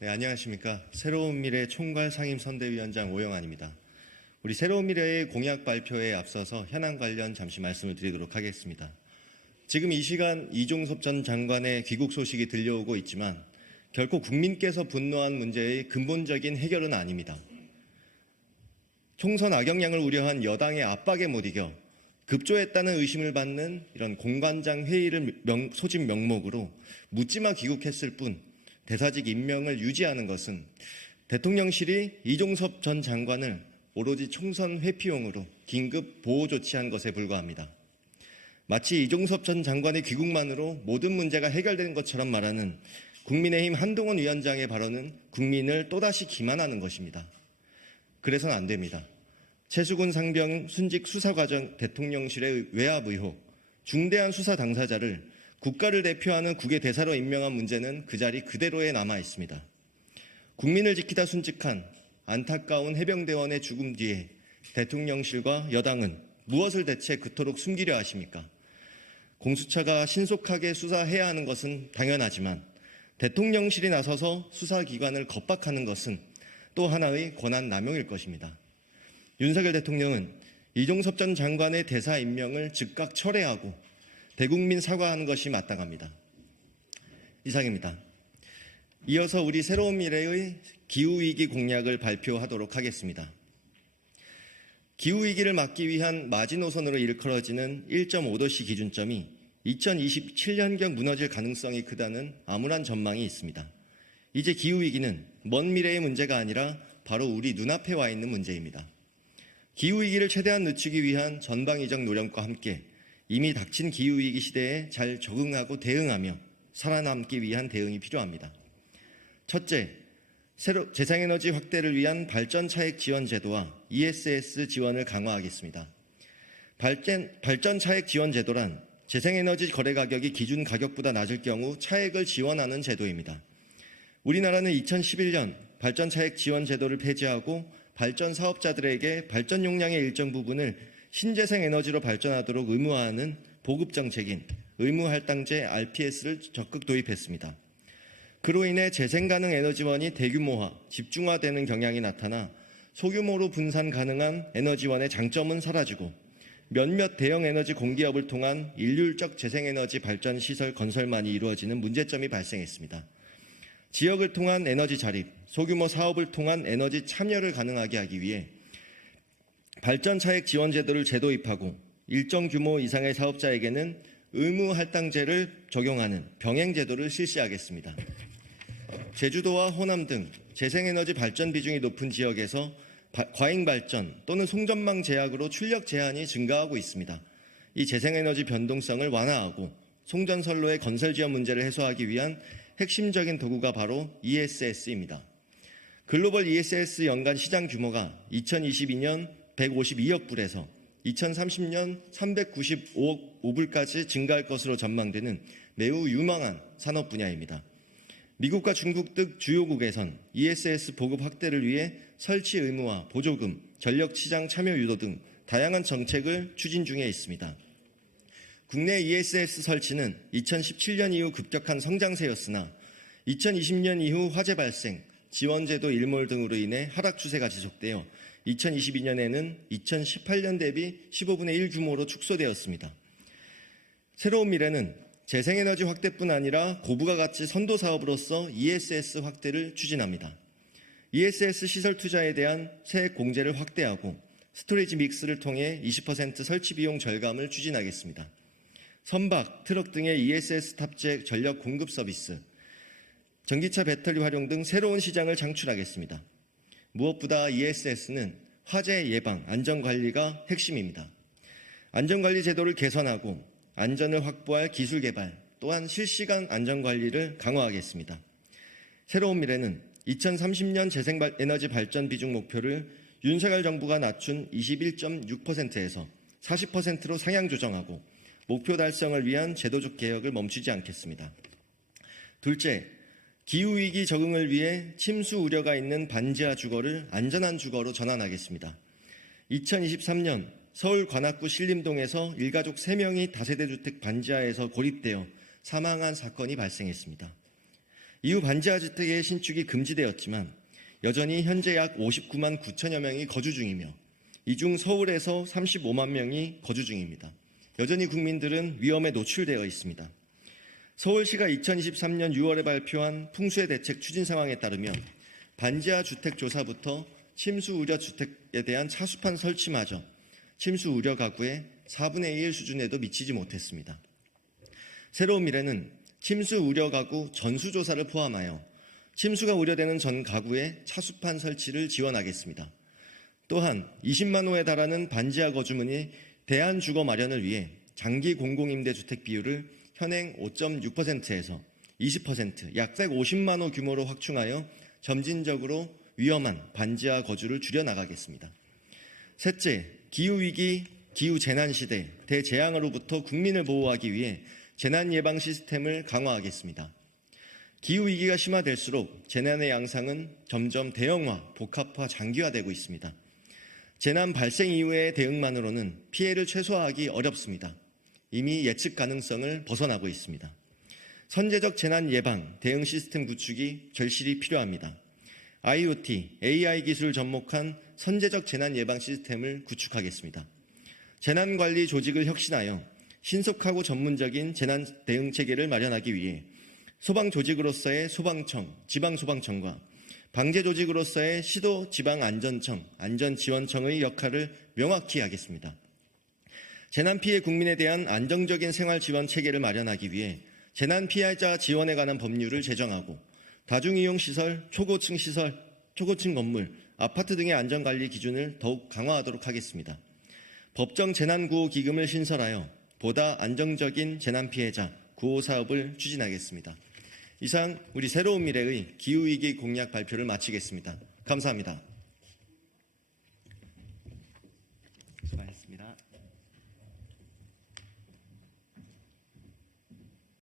네, 안녕하십니까. 새로운 미래 총괄 상임선대위원장 오영환입니다. 우리 새로운 미래의 공약 발표에 앞서서 현안 관련 잠시 말씀을 드리도록 하겠습니다. 지금 이 시간 이종섭 전 장관의 귀국 소식이 들려오고 있지만 결코 국민께서 분노한 문제의 근본적인 해결은 아닙니다. 총선 악영향을 우려한 여당의 압박에 못 이겨 급조했다는 의심을 받는 이런 공관장 회의를 소집 명목으로 묻지마 귀국했을 뿐 대사직 임명을 유지하는 것은 대통령실이 이종섭 전 장관을 오로지 총선 회피용으로 긴급 보호 조치한 것에 불과합니다. 마치 이종섭 전 장관의 귀국만으로 모든 문제가 해결된 것처럼 말하는 국민의힘 한동훈 위원장의 발언은 국민을 또다시 기만하는 것입니다. 그래서는 안 됩니다. 최수근 상병 순직 수사과정 대통령실의 외압 의혹, 중대한 수사 당사자를 국가를 대표하는 국외 대사로 임명한 문제는 그 자리 그대로에 남아 있습니다. 국민을 지키다 순직한 안타까운 해병대원의 죽음 뒤에 대통령실과 여당은 무엇을 대체 그토록 숨기려 하십니까? 공수처가 신속하게 수사해야 하는 것은 당연하지만 대통령실이 나서서 수사기관을 겁박하는 것은 또 하나의 권한 남용일 것입니다. 윤석열 대통령은 이종섭 전 장관의 대사 임명을 즉각 철회하고 대국민 사과하는 것이 마땅합니다. 이상입니다. 이어서 우리 새로운 미래의 기후위기 공약을 발표하도록 하겠습니다. 기후위기를 막기 위한 마지노선으로 일컬어지는 1.5도씨 기준점이 2027년경 무너질 가능성이 크다는 암울한 전망이 있습니다. 이제 기후위기는 먼 미래의 문제가 아니라 바로 우리 눈앞에 와 있는 문제입니다. 기후위기를 최대한 늦추기 위한 전방위적 노력과 함께 이미 닥친 기후위기 시대에 잘 적응하고 대응하며 살아남기 위한 대응이 필요합니다. 첫째, 재생에너지 확대를 위한 발전 차액 지원 제도와 ESS 지원을 강화하겠습니다. 발전 차액 지원 제도란 재생에너지 거래 가격이 기준 가격보다 낮을 경우 차액을 지원하는 제도입니다. 우리나라는 2011년 발전 차액 지원 제도를 폐지하고 발전 사업자들에게 발전 용량의 일정 부분을 신재생 에너지로 발전하도록 의무화하는 보급 정책인 의무할당제 RPS를 적극 도입했습니다. 그로 인해 재생 가능 에너지원이 대규모화, 집중화되는 경향이 나타나 소규모로 분산 가능한 에너지원의 장점은 사라지고 몇몇 대형 에너지 공기업을 통한 일률적 재생에너지 발전 시설 건설만이 이루어지는 문제점이 발생했습니다. 지역을 통한 에너지 자립, 소규모 사업을 통한 에너지 참여를 가능하게 하기 위해 발전 차액 지원 제도를 재도입하고 일정 규모 이상의 사업자에게는 의무 할당제를 적용하는 병행 제도를 실시하겠습니다. 제주도와 호남 등 재생에너지 발전 비중이 높은 지역에서 과잉 발전 또는 송전망 제약으로 출력 제한이 증가하고 있습니다. 이 재생에너지 변동성을 완화하고 송전선로의 건설 지원 문제를 해소하기 위한 핵심적인 도구가 바로 ESS입니다. 글로벌 ESS 연간 시장 규모가 2022년 152억 불에서 2030년 395억 불까지 증가할 것으로 전망되는 매우 유망한 산업 분야입니다. 미국과 중국 등 주요국에선 ESS 보급 확대를 위해 설치 의무화, 보조금, 전력시장 참여 유도 등 다양한 정책을 추진 중에 있습니다. 국내 ESS 설치는 2017년 이후 급격한 성장세였으나 2020년 이후 화재 발생, 지원제도 일몰 등으로 인해 하락 추세가 지속되어 2022년에는 2018년 대비 15분의 1 규모로 축소되었습니다. 새로운 미래는 재생에너지 확대뿐 아니라 고부가 가치 선도 사업으로서 ESS 확대를 추진합니다. ESS 시설 투자에 대한 세액 공제를 확대하고 스토리지 믹스를 통해 20% 설치 비용 절감을 추진하겠습니다. 선박, 트럭 등의 ESS 탑재 전력 공급 서비스, 전기차 배터리 활용 등 새로운 시장을 창출하겠습니다. 무엇보다 ESS는 화재 예방, 안전관리가 핵심입니다. 안전관리 제도를 개선하고 안전을 확보할 기술 개발, 또한 실시간 안전관리를 강화하겠습니다. 새로운 미래는 2030년 재생에너지 발전 비중 목표를 윤석열 정부가 낮춘 21.6%에서 40%로 상향 조정하고 목표 달성을 위한 제도적 개혁을 멈추지 않겠습니다. 둘째, 기후위기 적응을 위해 침수 우려가 있는 반지하 주거를 안전한 주거로 전환하겠습니다. 2023년 서울 관악구 신림동에서 일가족 3명이 다세대 주택 반지하에서 고립되어 사망한 사건이 발생했습니다. 이후 반지하 주택의 신축이 금지되었지만 여전히 현재 약 59만 9천여 명이 거주 중이며 이 중 서울에서 35만 명이 거주 중입니다. 여전히 국민들은 위험에 노출되어 있습니다. 서울시가 2023년 6월에 발표한 풍수해 대책 추진 상황에 따르면 반지하 주택 조사부터 침수 우려 주택에 대한 차수판 설치마저 침수 우려 가구의 4분의 1 수준에도 미치지 못했습니다. 새로운 미래는 침수 우려 가구 전수조사를 포함하여 침수가 우려되는 전 가구의 차수판 설치를 지원하겠습니다. 또한 20만 호에 달하는 반지하 거주문이 대안주거 마련을 위해 장기 공공임대주택 비율을 현행 5.6%에서 20%, 약 150만 호 규모로 확충하여 점진적으로 위험한 반지하 거주를 줄여나가겠습니다. 셋째, 기후위기, 기후재난시대, 대재앙으로부터 국민을 보호하기 위해 재난예방 시스템을 강화하겠습니다. 기후위기가 심화될수록 재난의 양상은 점점 대형화, 복합화, 장기화되고 있습니다. 재난 발생 이후의 대응만으로는 피해를 최소화하기 어렵습니다. 이미 예측 가능성을 벗어나고 있습니다. 선제적 재난 예방, 대응 시스템 구축이 절실히 필요합니다. IoT, AI 기술을 접목한 선제적 재난 예방 시스템을 구축하겠습니다. 재난관리 조직을 혁신하여 신속하고 전문적인 재난 대응 체계를 마련하기 위해 소방 조직으로서의 소방청, 지방소방청과 방재 조직으로서의 시도 지방안전청, 안전지원청의 역할을 명확히 하겠습니다. 재난 피해 국민에 대한 안정적인 생활 지원 체계를 마련하기 위해 재난 피해자 지원에 관한 법률을 제정하고 다중이용 시설, 초고층 건물, 아파트 등의 안전관리 기준을 더욱 강화하도록 하겠습니다. 법정 재난구호 기금을 신설하여 보다 안정적인 재난 피해자 구호 사업을 추진하겠습니다. 이상 우리 새로운 미래의 기후위기 공약 발표를 마치겠습니다. 감사합니다. 수고하셨습니다.